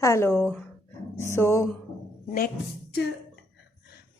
Hello. Next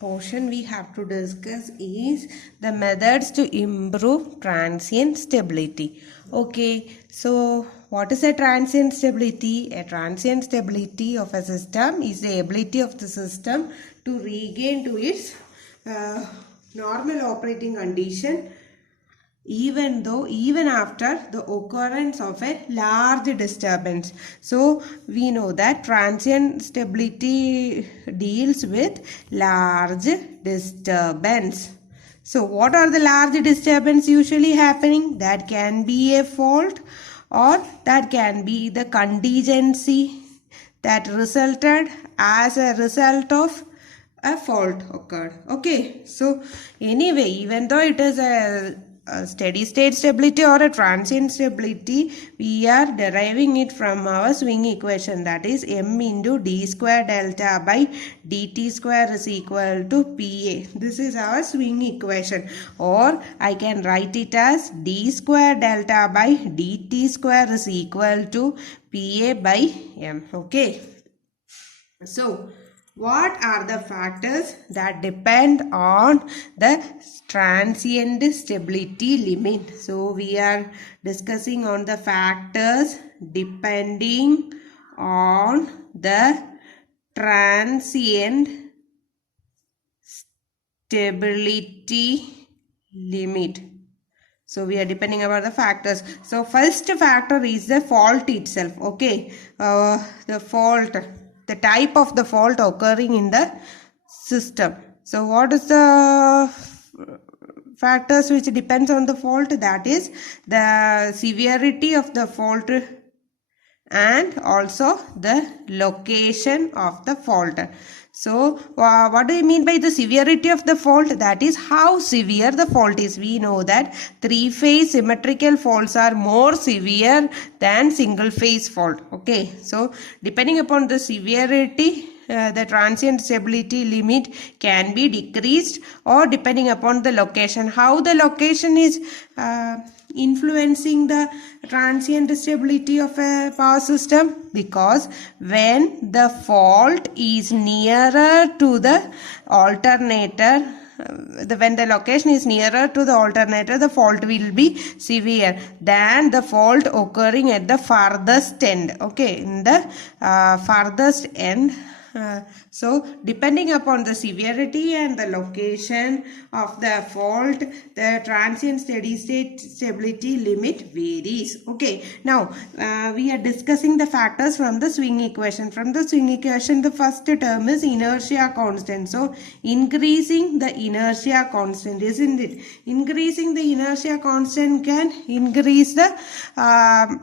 portion we have to discuss is the methods to improve transient stability. Okay, so what is a transient stability? A transient stability of a system is the ability of the system to regain to its uh, normal operating condition even after the occurrence of a large disturbance. So we know that transient stability deals with large disturbance. So what are the large disturbance usually happening? That can be a fault, or that can be the contingency that resulted as a result of a fault occurred. Okay, so anyway, even though it is a steady state stability or a transient stability, we are deriving it from our swing equation, that is m into d square delta by dt square is equal to pa. This is our swing equation, or I can write it as d square delta by dt square is equal to pa by m. Okay, so what are the factors that depend on the transient stability limit? So we are discussing on the factors depending on the transient stability limit. So we are depending about the factors. So first factor is the fault itself. Okay, the fault, the type of the fault occurring in the system. So what is the factors which depends on the fault? That is the severity of the fault and also the location of the fault. So what do you mean by the severity of the fault? That is how severe the fault is. We know that three-phase symmetrical faults are more severe than single-phase fault. Okay, so depending upon the severity, the transient stability limit can be decreased, or depending upon the location. How the location is influencing the transient stability of a power system? Because when the fault is nearer to the alternator, when the location is nearer to the alternator, the fault will be severe than the fault occurring at the farthest end. Okay, in the farthest end. So depending upon the severity and the location of the fault, the transient steady state stability limit varies. Okay, now we are discussing the factors from the swing equation. From the swing equation, the first term is inertia constant. So increasing the inertia constant, isn't it? Increasing the inertia constant can increase the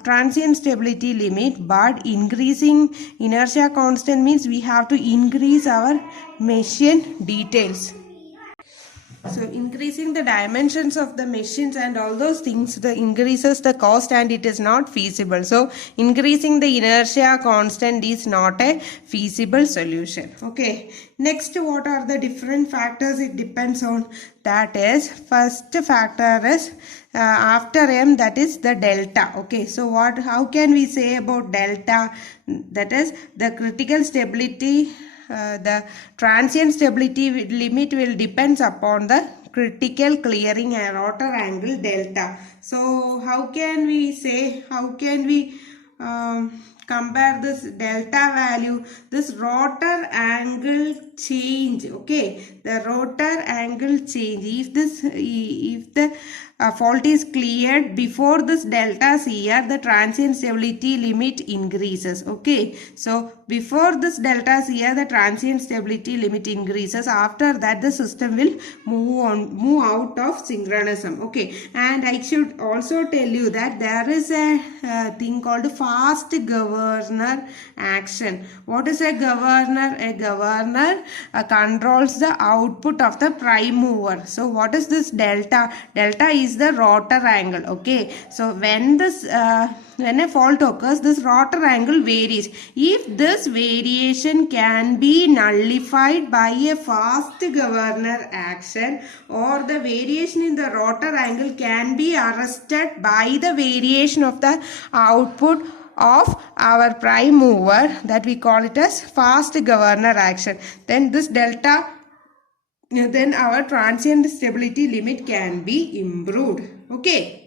transient stability limit, but increasing inertia constant means we have to increase our machine details. So increasing the dimensions of the machines and all those things, the increases the cost and it is not feasible. So increasing the inertia constant is not a feasible solution. Okay, next, what are the different factors it depends on? That is, first factor is after m, that is the delta. Okay, so how can we say about delta? That is the critical stability, the transient stability limit will depends upon the critical clearing rotor angle delta. So how can we say, how can we compare this delta value? This rotor angle change. Okay, the rotor angle change, if the fault is cleared before this delta CR, the transient stability limit increases. Okay, so before this delta CR, the transient stability limit increases. After that, the system will move out of synchronism. Okay, and I should also tell you that there is a thing called fast governor action. What is a governor? A governor controls the output of the prime mover. So what is this delta? Delta is the rotor angle. Okay, so when a fault occurs, this rotor angle varies. If this variation can be nullified by a fast governor action, or the variation in the rotor angle can be arrested by the variation of the output of our prime mover, that we call it as fast governor action. Then this delta, then our transient stability limit can be improved. Okay.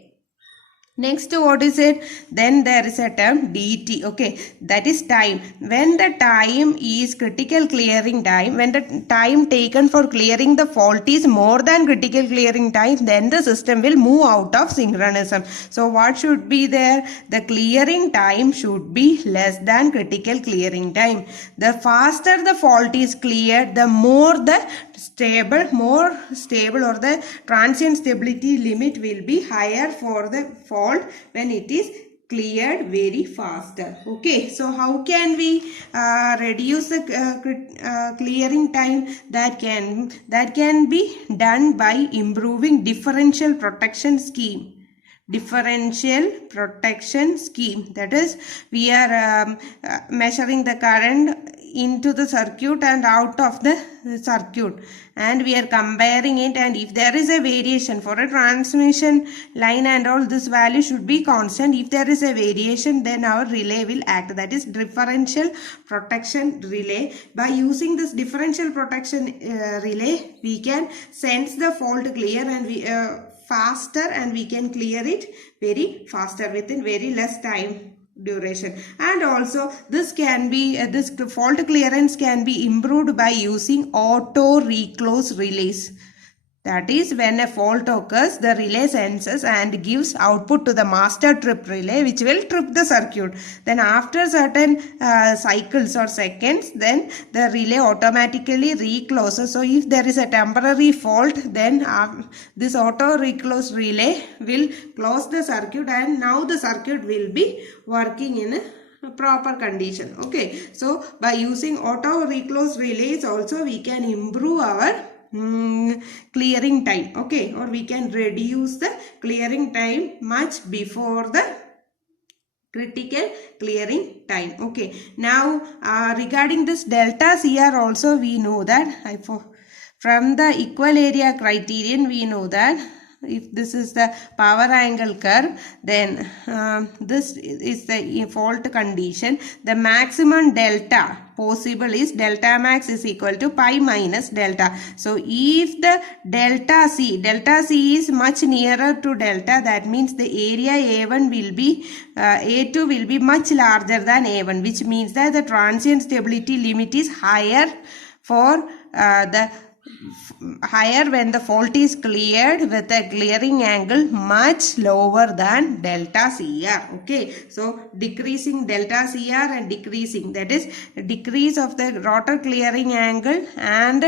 Next, what is it? Then there is a term dt. Okay, that is time. When the time is critical clearing time, when the time taken for clearing the fault is more than critical clearing time, then the system will move out of synchronism. So what should be there? The clearing time should be less than critical clearing time. The faster the fault is cleared, the more the stable or the transient stability limit will be higher for the fault when it is cleared very faster. Okay, so how can we reduce the clearing time? That can be done by improving differential protection scheme. Differential protection scheme, that is, we are measuring the current into the circuit and out of the circuit, and we are comparing it, and if there is a variation for a transmission line and all, this value should be constant. If there is a variation, then our relay will act, that is differential protection relay. By using this differential protection relay, we can sense the fault clear and we faster, and we can clear it very faster within very less time duration. And also this can be this fault clearance can be improved by using auto reclose relays. That is, when a fault occurs, the relay senses and gives output to the master trip relay, which will trip the circuit. Then after certain cycles or seconds, then the relay automatically recloses. So if there is a temporary fault, then this auto reclose relay will close the circuit, and now the circuit will be working in a proper condition. Okay, so by using auto reclose relays also, we can improve our clearing time. Okay, or we can reduce the clearing time much before the critical clearing time. Okay, now regarding this delta CR also, we know that from the equal area criterion, we know that if this is the power angle curve, then this is the fault condition. The maximum delta possible is delta max is equal to pi minus delta. So if the delta C is much nearer to delta, that means the area A1 will be A2 will be much larger than A1, which means that the transient stability limit is higher for higher when the fault is cleared with a clearing angle much lower than delta CR. Okay, so decreasing delta CR and decreasing, that is decrease of the rotor clearing angle and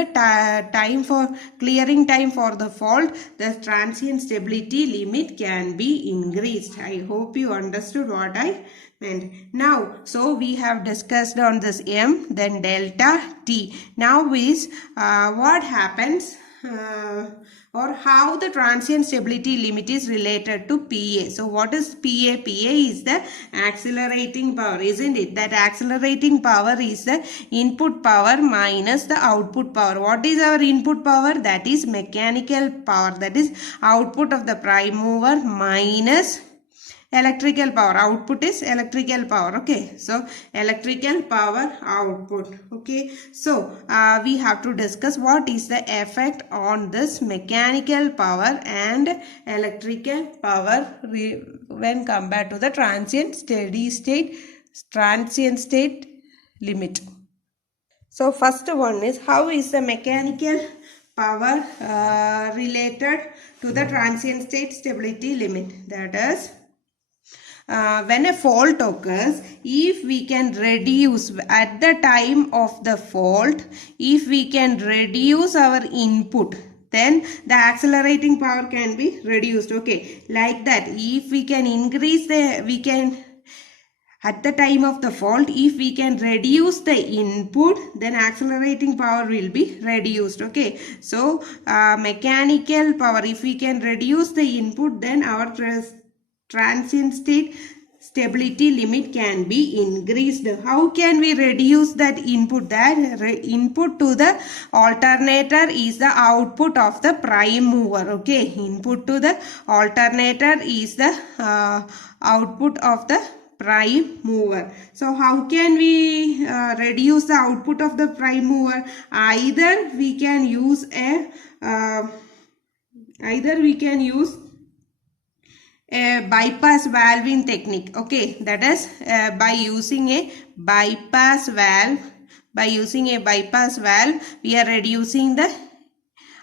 time for clearing time for the fault, the transient stability limit can be increased. I hope you understood what I meant. Now, so we have discussed on this M, then delta T. Now is what happens or how the transient stability limit is related to PA. So what is PA? PA is the accelerating power, isn't it? That accelerating power is the input power minus the output power. What is our input power? That is mechanical power, that is output of the prime mover minus electrical power. Output is electrical power. Okay, so electrical power output. Okay, so we have to discuss what is the effect on this mechanical power and electrical power when compared to the transient state limit. So first one is, how is the mechanical power related to the transient state stability limit? That is, when a fault occurs, if we can reduce at the time of the fault, if we can reduce our input, then the accelerating power can be reduced. Okay, like that. If we can increase at the time of the fault, if we can reduce the input, then accelerating power will be reduced. Okay, so mechanical power, if we can reduce the input, then our transient state stability limit can be increased. How can we reduce that input? That input to the alternator is the output of the prime mover. Okay, input to the alternator is the output of the prime mover. So how can we reduce the output of the prime mover? Either we can use a bypass valving technique. Okay, that is by using a bypass valve. By using a bypass valve, we are reducing the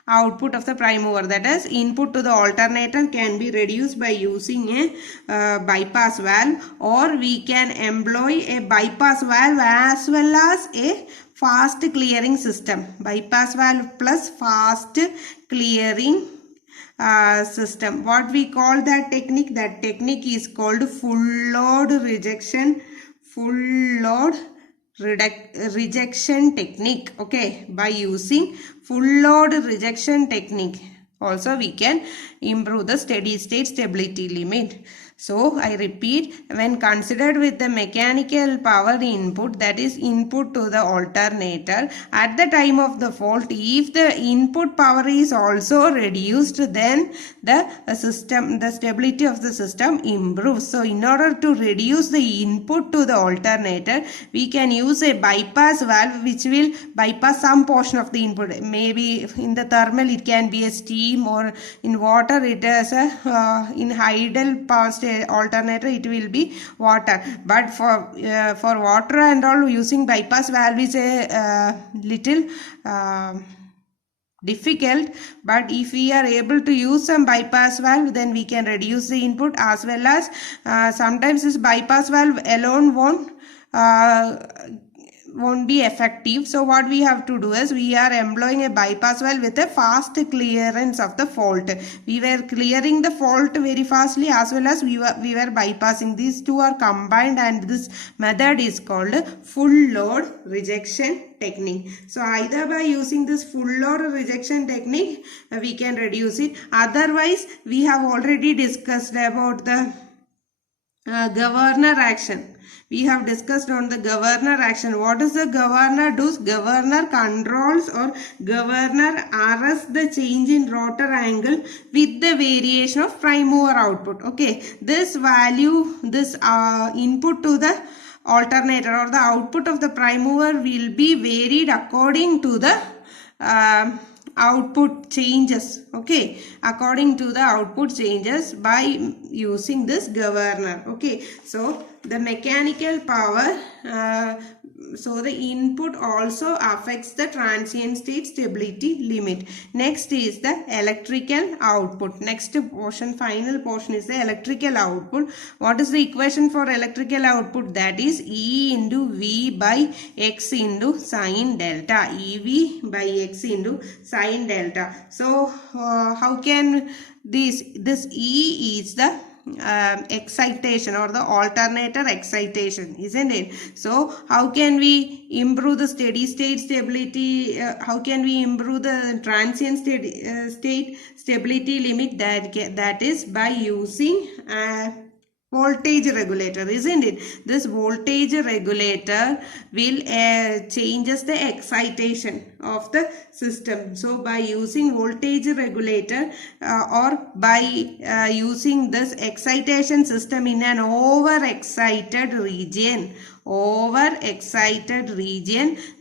output of the prime mover, that is input to the alternator can be reduced by using a bypass valve, or we can employ a bypass valve as well as a fast clearing system. Bypass valve plus fast clearing system. What we call that technique? That technique is called full load rejection. Full load rejection technique. Okay, by using full load rejection technique also we can improve the steady state stability limit. So I repeat, when considered with the mechanical power input, that is input to the alternator, at the time of the fault, if the input power is also reduced, then the stability of the system improves. So in order to reduce the input to the alternator, we can use a bypass valve which will bypass some portion of the input. Maybe in the thermal it can be a steam, or in water it is a in idle power state alternator it will be water. But for water and all, using bypass valve is a little difficult, but if we are able to use some bypass valve, then we can reduce the input, as well as sometimes this bypass valve alone won't be effective. So what we have to do is, we are employing a bypass valve with a fast clearance of the fault. We were clearing the fault very fastly, as well as we were bypassing. These two are combined, and this method is called full load rejection technique. So either by using this full load rejection technique we can reduce it. Otherwise, we have already discussed about the governor action. We have discussed on the governor action. What does the governor do? Governor controls, or governor arrests the change in rotor angle with the variation of prime mover output. Okay, this value, this input to the alternator, or the output of the prime mover, will be varied according to the output changes. Okay, according to the output changes by using this governor. Okay, so the mechanical power, so the input also affects the transient state stability limit. Next is the electrical output. Next portion, final portion, is the electrical output. What is the equation for electrical output? That is E into V by X into sine delta. EV by X into sine delta. So how can this E is the excitation, or the alternator excitation, isn't it? So how can we improve the steady state stability? How can we improve the transient state stability limit? That is by using voltage regulator, isn't it? This voltage regulator will changes the excitation of the system. So by using voltage regulator or by using this excitation system in an overexcited region,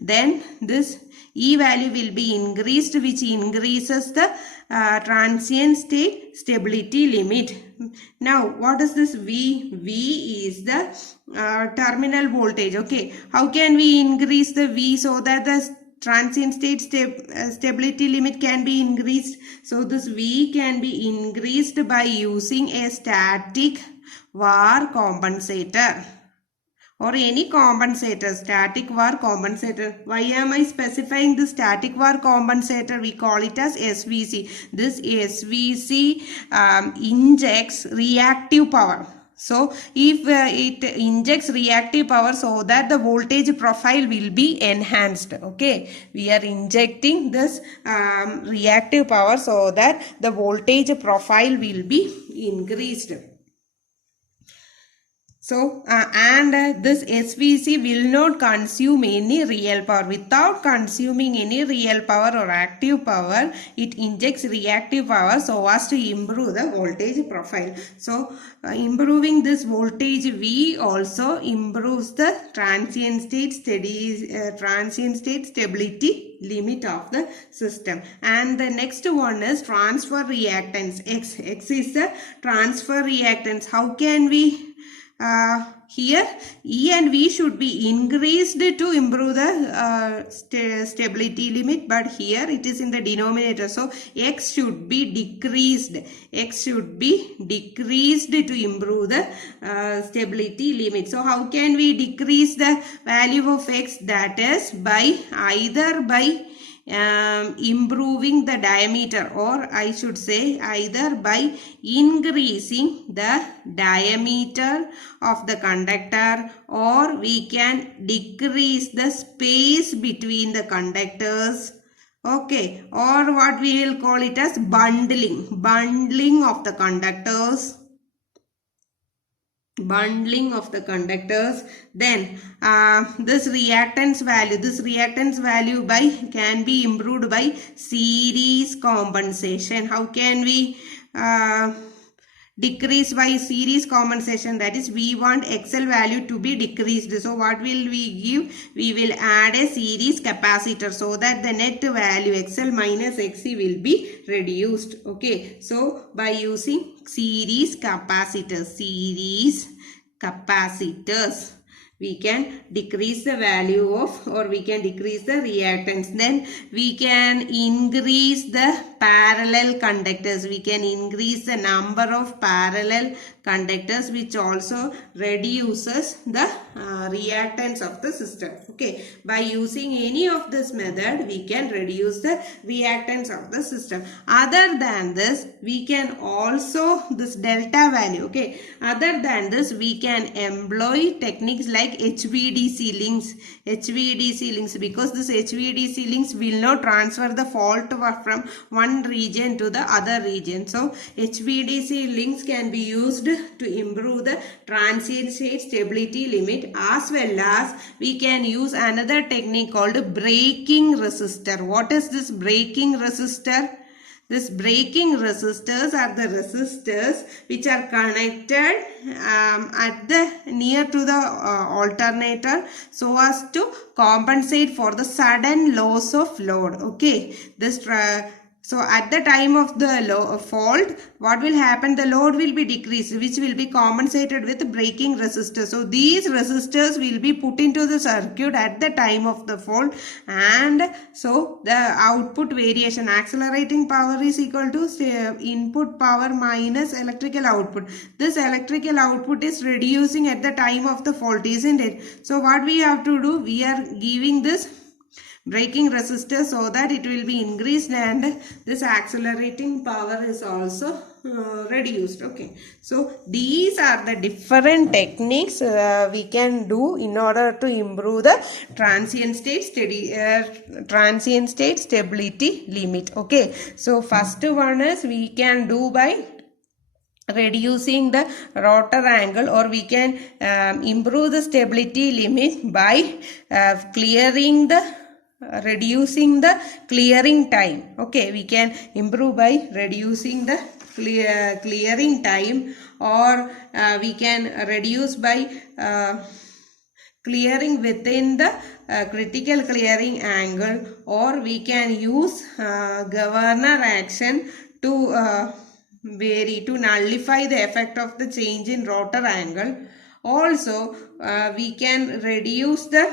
then this E value will be increased, which increases the transient state stability limit. Now, what is this V? V is the terminal voltage. Okay, how can we increase the V so that the transient state stability limit can be increased? So this V can be increased by using a static VAR compensator, or any compensator, static VAR compensator. Why am I specifying the static VAR compensator? We call it as SVC. This SVC injects reactive power. So if it injects reactive power, so that the voltage profile will be enhanced. Okay, we are injecting this reactive power so that the voltage profile will be increased. So, this SVC will not consume any real power. Without consuming any real power or active power, it injects reactive power so as to improve the voltage profile. So, improving this voltage V also improves the transient state stability limit of the system. And the next one is transfer reactance. X is the transfer reactance. How can we here E and V should be increased to improve the stability limit, but here it is in the denominator, so X should be decreased. X should be decreased to improve the stability limit. So how can we decrease the value of X? That is by either by improving the diameter, or I should say either by increasing the diameter of the conductor, or we can decrease the space between the conductors. Okay, or what we will call it as bundling of the conductors. Then this reactance value can be improved by series compensation. How can we decrease by series compensation? That is, we want XL value to be decreased. So what will we give? We will add a series capacitor so that the net value XL minus XC will be reduced. Okay, so by using series capacitors, we can decrease the value of, or we can decrease the reactance. Then we can increase the parallel conductors. We can increase the number of parallel conductors, which also reduces the reactance of the system. Okay, by using any of this method, we can reduce the reactance of the system. Other than this, we can also, this delta value, okay, other than this, we can employ techniques like HVDC links, because this HVDC links will not transfer the fault from one region to the other region. So HVDC links can be used to improve the transient state stability limit, as well as we can use another technique called braking resistor. What is this braking resistor? This braking resistors are the resistors which are connected at the near to the alternator so as to compensate for the sudden loss of load. Okay, this so at the time of the fault, what will happen? The load will be decreased, which will be compensated with braking resistors. So these resistors will be put into the circuit at the time of the fault, and so the output variation, accelerating power is equal to input power minus electrical output. This electrical output is reducing at the time of the fault, isn't it? So what we have to do? We are giving this braking resistor so that it will be increased, and this accelerating power is also reduced. Okay, so these are the different techniques we can do in order to improve the transient state stability limit. Okay, so first one is we can do by reducing the rotor angle, or we can improve the stability limit by reducing the clearing time. Okay, we can improve by reducing the clearing time, or we can reduce by clearing within the critical clearing angle, or we can use governor action to nullify the effect of the change in rotor angle. Also we can reduce the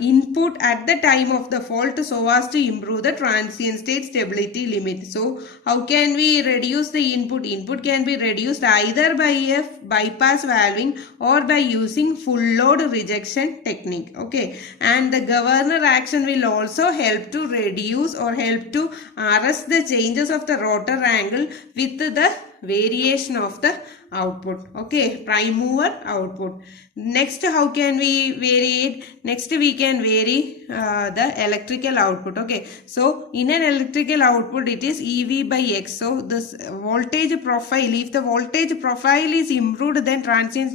input at the time of the fault so as to improve the transient state stability limit. So how can we reduce the input? Input can be reduced either by a bypass valving or by using full load rejection technique. Okay, and the governor action will also help to reduce or help to arrest the changes of the rotor angle with the variation of the output. Okay, prime mover output. Next, how can we vary it? Next, we can vary the electrical output. Okay, so in an electrical output, it is EV by X. So this voltage profile, if the voltage profile is improved, then transient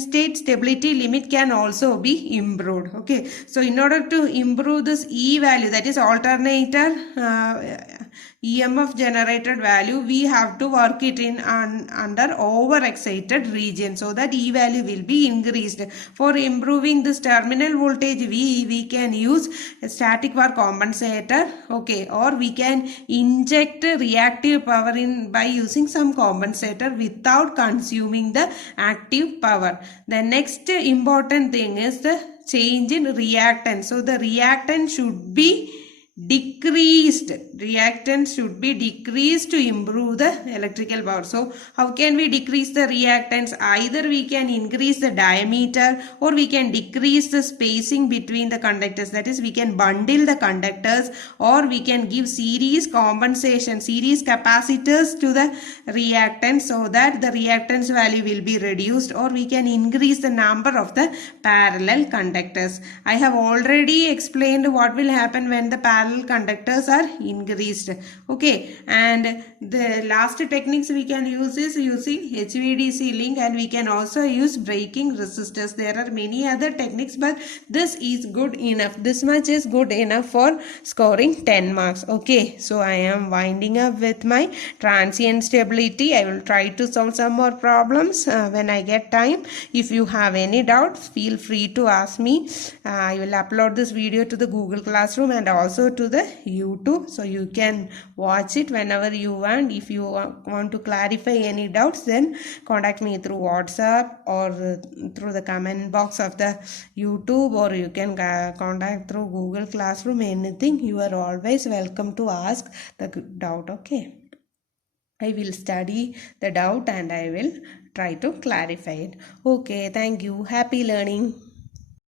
state stability limit can also be improved. Okay, so in order to improve this E value, that is alternator EMF generated value, we have to work it in under overexcited region, so that E value will be increased. For improving this terminal voltage V, we can use a static var compensator, okay, or we can inject reactive power in by using some compensator without consuming the active power. The next important thing is the change in reactance. So the reactance should be decreased. Reactance should be decreased to improve the electrical power. So how can we decrease the reactance? Either we can increase the diameter or we can decrease the spacing between the conductors, that is we can bundle the conductors, or we can give series compensation, series capacitors to the reactance, so that the reactance value will be reduced, or we can increase the number of the parallel conductors. I have already explained what will happen when the parallel conductors are increased. Okay, and the last techniques we can use is using HVDC link, and we can also use braking resistors. There are many other techniques, but this is good enough. This much is good enough for scoring 10 marks. Okay, so I am winding up with my transient stability. I will try to solve some more problems when I get time. If you have any doubts, feel free to ask me. I will upload this video to the Google Classroom and also to the YouTube, so you can watch it whenever you want. If you want to clarify any doubts, then contact me through WhatsApp or through the comment box of the YouTube, or you can contact through Google Classroom. Anything, you are always welcome to ask the doubt. Okay, I will study the doubt and I will try to clarify it. Okay, thank you. Happy learning.